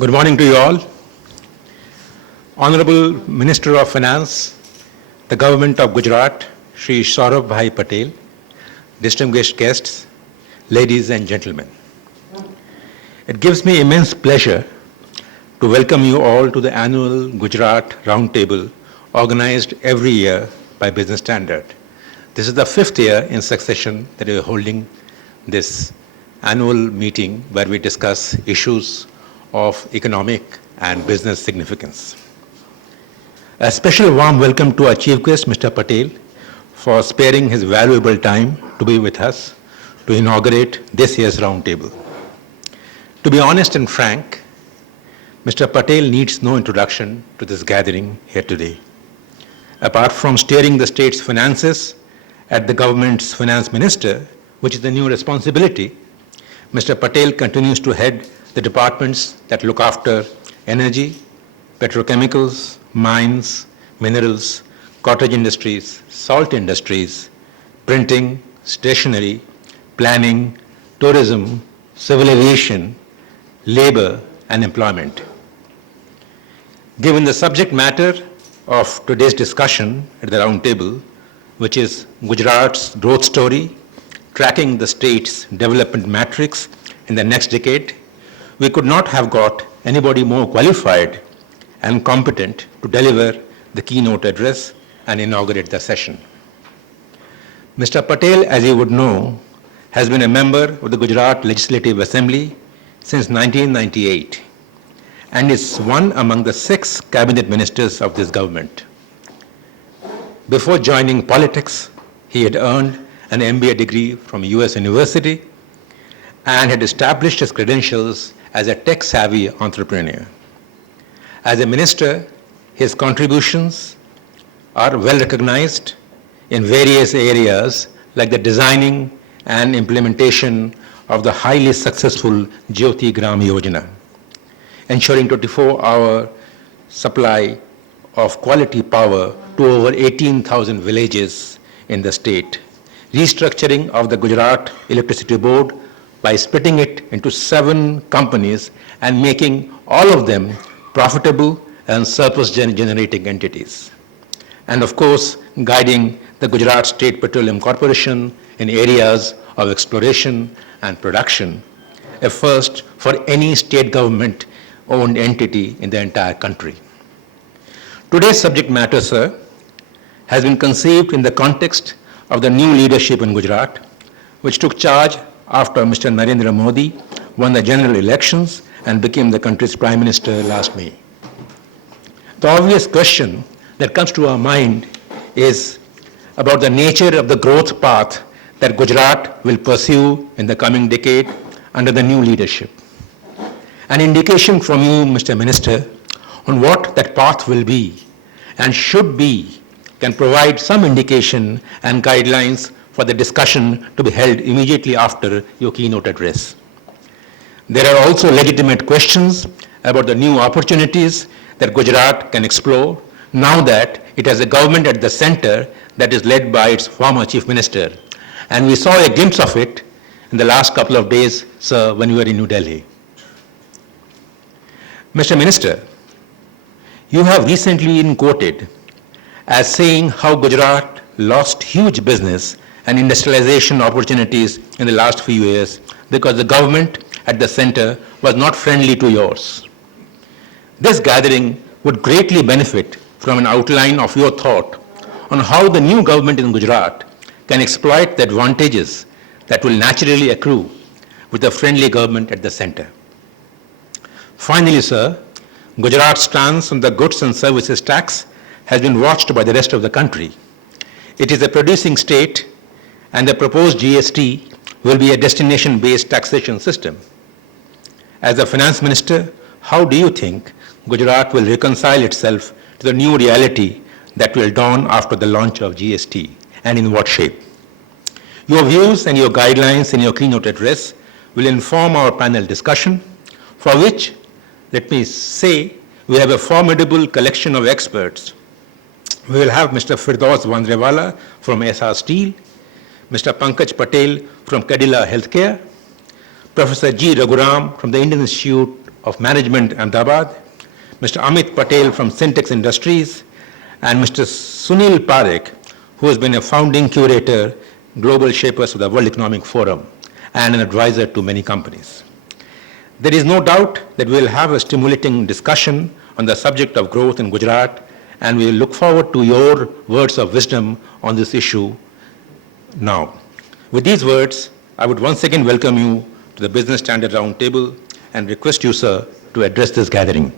Good morning to you all. Honorable Minister of Finance, the Government of Gujarat, Shri Saurabh Bhai Patel, distinguished guests, ladies and gentlemen. It gives me immense pleasure to welcome you all to the annual Gujarat Round Table organized every year by Business Standard. This is the 5th year in succession that we are holding this annual meeting where we discuss issues of economic and business significance. A special warm welcome to our Chief Guest, Mr. Patel, for sparing his valuable time to be with us to inaugurate this year's roundtable. To be honest and frank, Mr. Patel needs no introduction to this gathering here today. Apart from steering the state's finances at the government's finance minister, which is the new responsibility, Mr. Patel continues to head the departments that look after energy, petrochemicals, mines, minerals, cottage industries, salt industries, printing, stationery, planning, tourism, civil aviation, labor, and employment. Given the subject matter of today's discussion at the round table, which is Gujarat's growth story, tracking the state's development matrix in the next decade, we could not have got anybody more qualified and competent to deliver the keynote address and inaugurate the session. Mr. Patel, as you would know, has been a member of the Gujarat Legislative Assembly since 1998 and is one among the 6 cabinet ministers of this government. Before joining politics, he had earned an MBA degree from US University and had established his credentials as a tech-savvy entrepreneur. As a minister, his contributions are well recognized in various areas like the designing and implementation of the highly successful Jyoti Gram Yojana, ensuring 24-hour supply of quality power to over 18,000 villages in the state, restructuring of the Gujarat Electricity Board by splitting it into 7 companies and making all of them profitable and surplus generating entities. And of course, guiding the Gujarat State Petroleum Corporation in areas of exploration and production, a first for any state government owned entity in the entire country. Today's subject matter, sir, has been conceived in the context of the new leadership in Gujarat, which took charge after Mr. Narendra Modi won the general elections and became the country's Prime Minister last May. The obvious question that comes to our mind is about the nature of the growth path that Gujarat will pursue in the coming decade under the new leadership. An indication from you, Mr. Minister, on what that path will be and should be can provide some indication and guidelines for the discussion to be held immediately after your keynote address. There are also legitimate questions about the new opportunities that Gujarat can explore now that it has a government at the center that is led by its former Chief Minister. And we saw a glimpse of it in the last couple of days, sir, when we were in New Delhi. Mr. Minister, you have recently been quoted as saying how Gujarat lost huge business and industrialization opportunities in the last few years because the government at the center was not friendly to yours. This gathering would greatly benefit from an outline of your thought on how the new government in Gujarat can exploit the advantages that will naturally accrue with a friendly government at the center. Finally, sir, Gujarat's stance on the goods and services tax has been watched by the rest of the country. It is a producing state and the proposed GST will be a destination-based taxation system. As the finance minister, how do you think Gujarat will reconcile itself to the new reality that will dawn after the launch of GST, and in what shape? Your views and your guidelines in your keynote address will inform our panel discussion, for which, let me say, we have a formidable collection of experts. We will have Mr. Firdaus Vandrewala from SR Steel, Mr. Pankaj Patel from Cadila Healthcare, Professor G. Raghuram from the Indian Institute of Management, Ahmedabad, Mr. Amit Patel from Syntex Industries, and Mr. Sunil Parekh, who has been a founding curator, global shapers of the World Economic Forum, and an advisor to many companies. There is no doubt that we will have a stimulating discussion on the subject of growth in Gujarat, and we look forward to your words of wisdom on this issue now. With these words, I would once again welcome you to the Business Standard Roundtable and request you, sir, to address this gathering.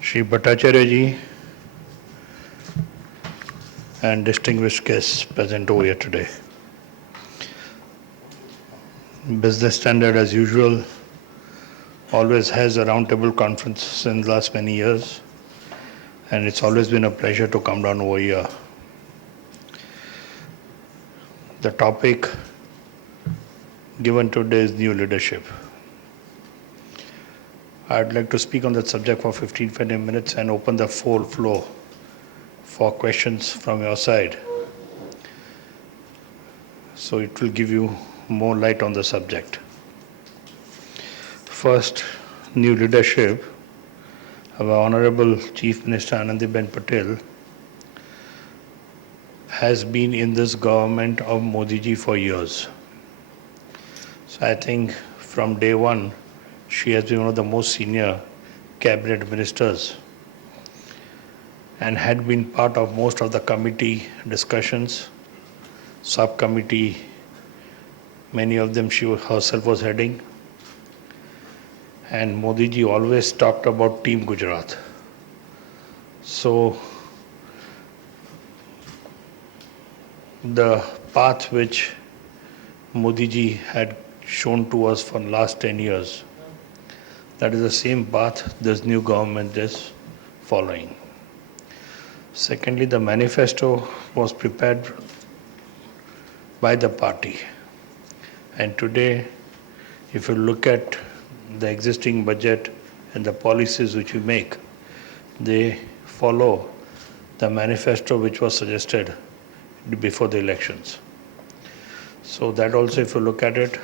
Shri Bhattacharya ji and distinguished guests present over here today. Business Standard, as usual, always has a roundtable conference since last many years, and it's always been a pleasure to come down over here. The topic given today is new leadership. I'd like to speak on that subject for 15-20 minutes and open the full floor for questions from your side. So it will give you more light on the subject. First, new leadership. Our Honorable Chief Minister Anandiben Patel has been in this government of Modi ji for years. So I think from day one, she has been one of the most senior cabinet ministers and had been part of most of the committee discussions, subcommittee, many of them she herself was heading. And Modi ji always talked about Team Gujarat. So the path which Modi ji had shown to us for the last 10 years, that is the same path this new government is following. Secondly, the manifesto was prepared by the party. And today, if you look at the existing budget and the policies which we make, they follow the manifesto which was suggested before the elections. So that also, if you look at it,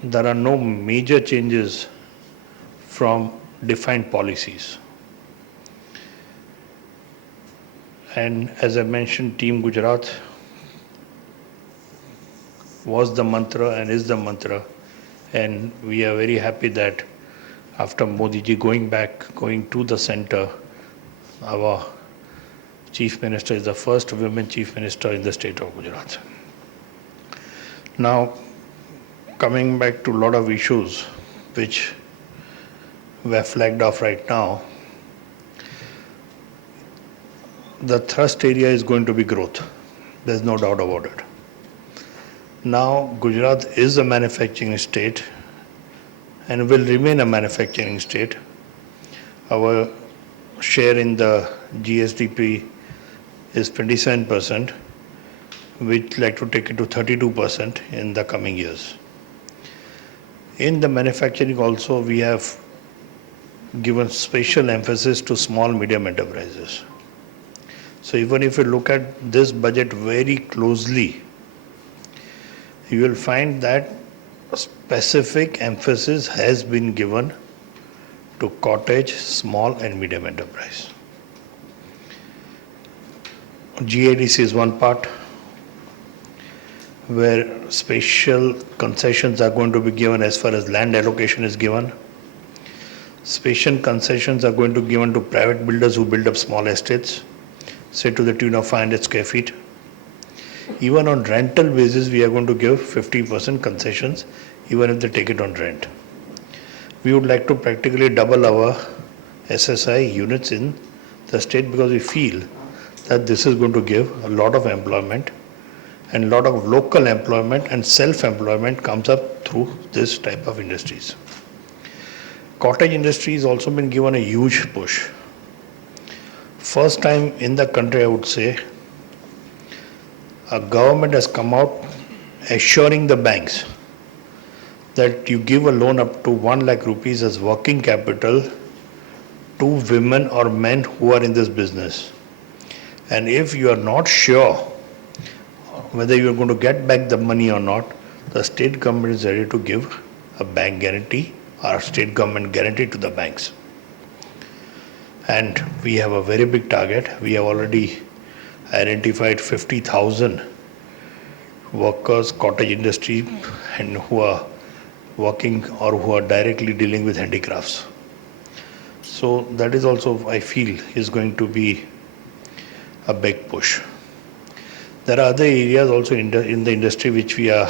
there are no major changes from defined policies. And as I mentioned, Team Gujarat was the mantra and is the mantra. And we are very happy that after Modi ji going to the center, our Chief Minister is the first women Chief Minister in the state of Gujarat. Now, coming back to a lot of issues which were flagged off right now, the thrust area is going to be growth. There's no doubt about it. Now, Gujarat is a manufacturing state and will remain a manufacturing state. Our share in the GSDP is 27%. We'd like to take it to 32% in the coming years. In the manufacturing also, we have given special emphasis to small, medium enterprises. So even if you look at this budget very closely, you will find that a specific emphasis has been given to cottage, small and medium enterprise. GIDC is one part where special concessions are going to be given as far as land allocation is given. Special concessions are going to be given to private builders who build up small estates, say to the tune of 500 square feet. Even on rental basis, we are going to give 50% concessions, even if they take it on rent. We would like to practically double our SSI units in the state because we feel that this is going to give a lot of employment, and a lot of local employment and self-employment comes up through this type of industries. Cottage industry has also been given a huge push. First time in the country, I would say, a government has come out assuring the banks that you give a loan up to 1 lakh rupees as working capital to women or men who are in this business. And if you are not sure whether you are going to get back the money or not, the state government is ready to give a bank guarantee or state government guarantee to the banks. And we have a very big target. We have already identified 50,000 workers, cottage industry, and who are working or who are directly dealing with handicrafts. So that is also, I feel, is going to be a big push. There are other areas also in the industry which we are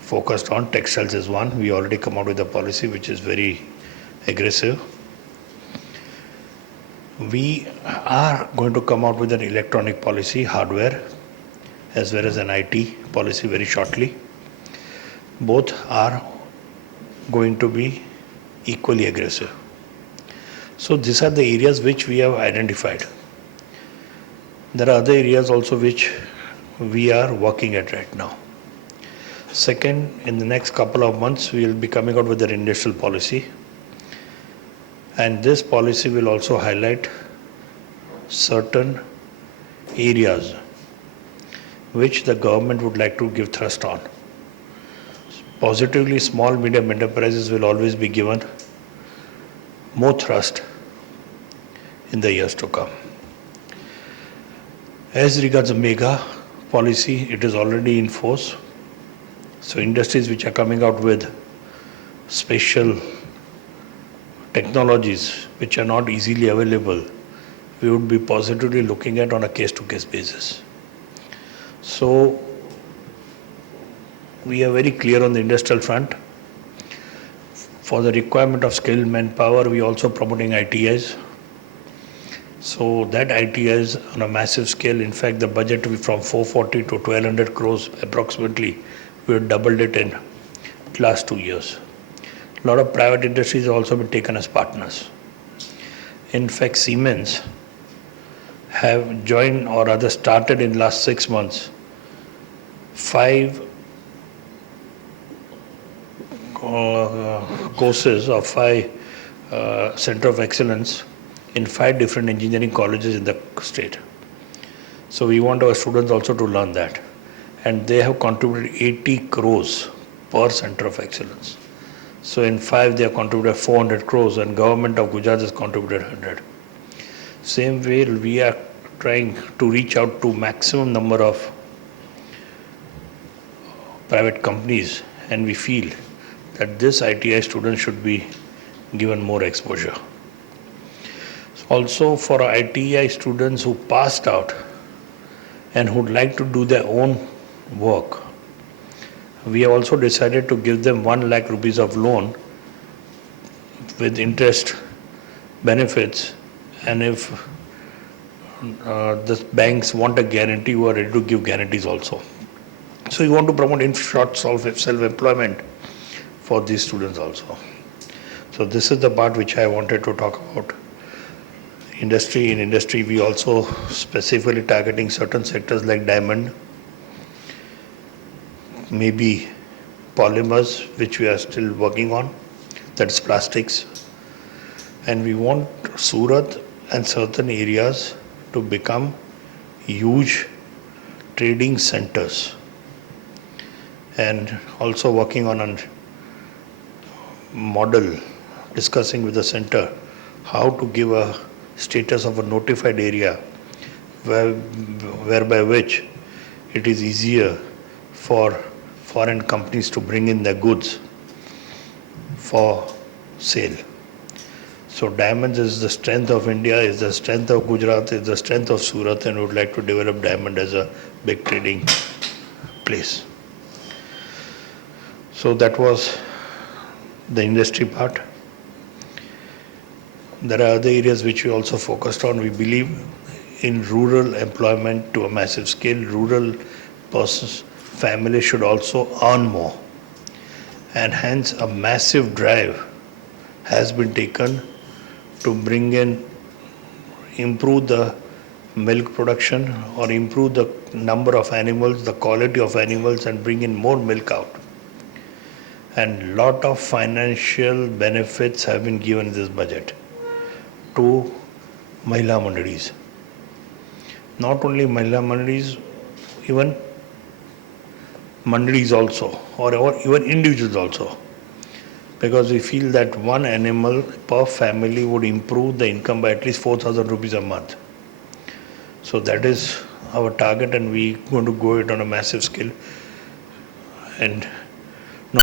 focused on. Textiles is one. We already come out with a policy which is very aggressive. We are going to come out with an electronic policy, hardware, as well as an IT policy very shortly. Both are going to be equally aggressive. So these are the areas which we have identified. There are other areas also which we are working at right now. Second, in the next couple of months, we will be coming out with an industrial policy. And this policy will also highlight certain areas which the government would like to give thrust on. Positively, small medium enterprises will always be given more thrust in the years to come. As regards the mega policy, it is already in force. So industries which are coming out with special technologies which are not easily available, we would be positively looking at on a case-to-case basis. So we are very clear on the industrial front. For the requirement of skilled manpower, we are also promoting ITIs. So that ITIs on a massive scale, in fact, the budget will be from 440 to 1200 crores approximately. We have doubled it in the last 2 years. A lot of private industries have also been taken as partners. In fact, Siemens have joined or rather started in the last 6 months 5 courses or 5 center of excellence in 5 different engineering colleges in the state. So we want our students also to learn that. And they have contributed 80 crores per center of excellence. So in 5 they have contributed 400 crores and government of Gujarat has contributed 100. Same way we are trying to reach out to maximum number of private companies, and we feel that this ITI students should be given more exposure. Also for ITI students who passed out and who would like to do their own work, we have also decided to give them 1 lakh rupees of loan with interest benefits, and if the banks want a guarantee, we are ready to give guarantees also. So we want to promote in short self-employment for these students also. So this is the part which I wanted to talk about. Industry. In industry, we also specifically targeting certain sectors like diamond, maybe polymers, which we are still working on, that's plastics. And we want Surat and certain areas to become huge trading centers. And also working on a model, discussing with the center how to give a status of a notified area whereby which it is easier for foreign companies to bring in their goods for sale. So diamonds is the strength of India, is the strength of Gujarat, is the strength of Surat, and would like to develop diamond as a big trading place. So that was the industry part. There are other areas which we also focused on. We believe in rural employment to a massive scale. Rural persons, families should also earn more. And hence a massive drive has been taken to bring in, improve the milk production or improve the number of animals, the quality of animals, and bring in more milk out. And lot of financial benefits have been given in this budget to Mahila Mandalis. Not only Mahila Mandalis, even Mandalis also, or even individuals also. Because we feel that one animal per family would improve the income by at least 4,000 rupees a month. So that is our target, and we're going to go it on a massive scale. And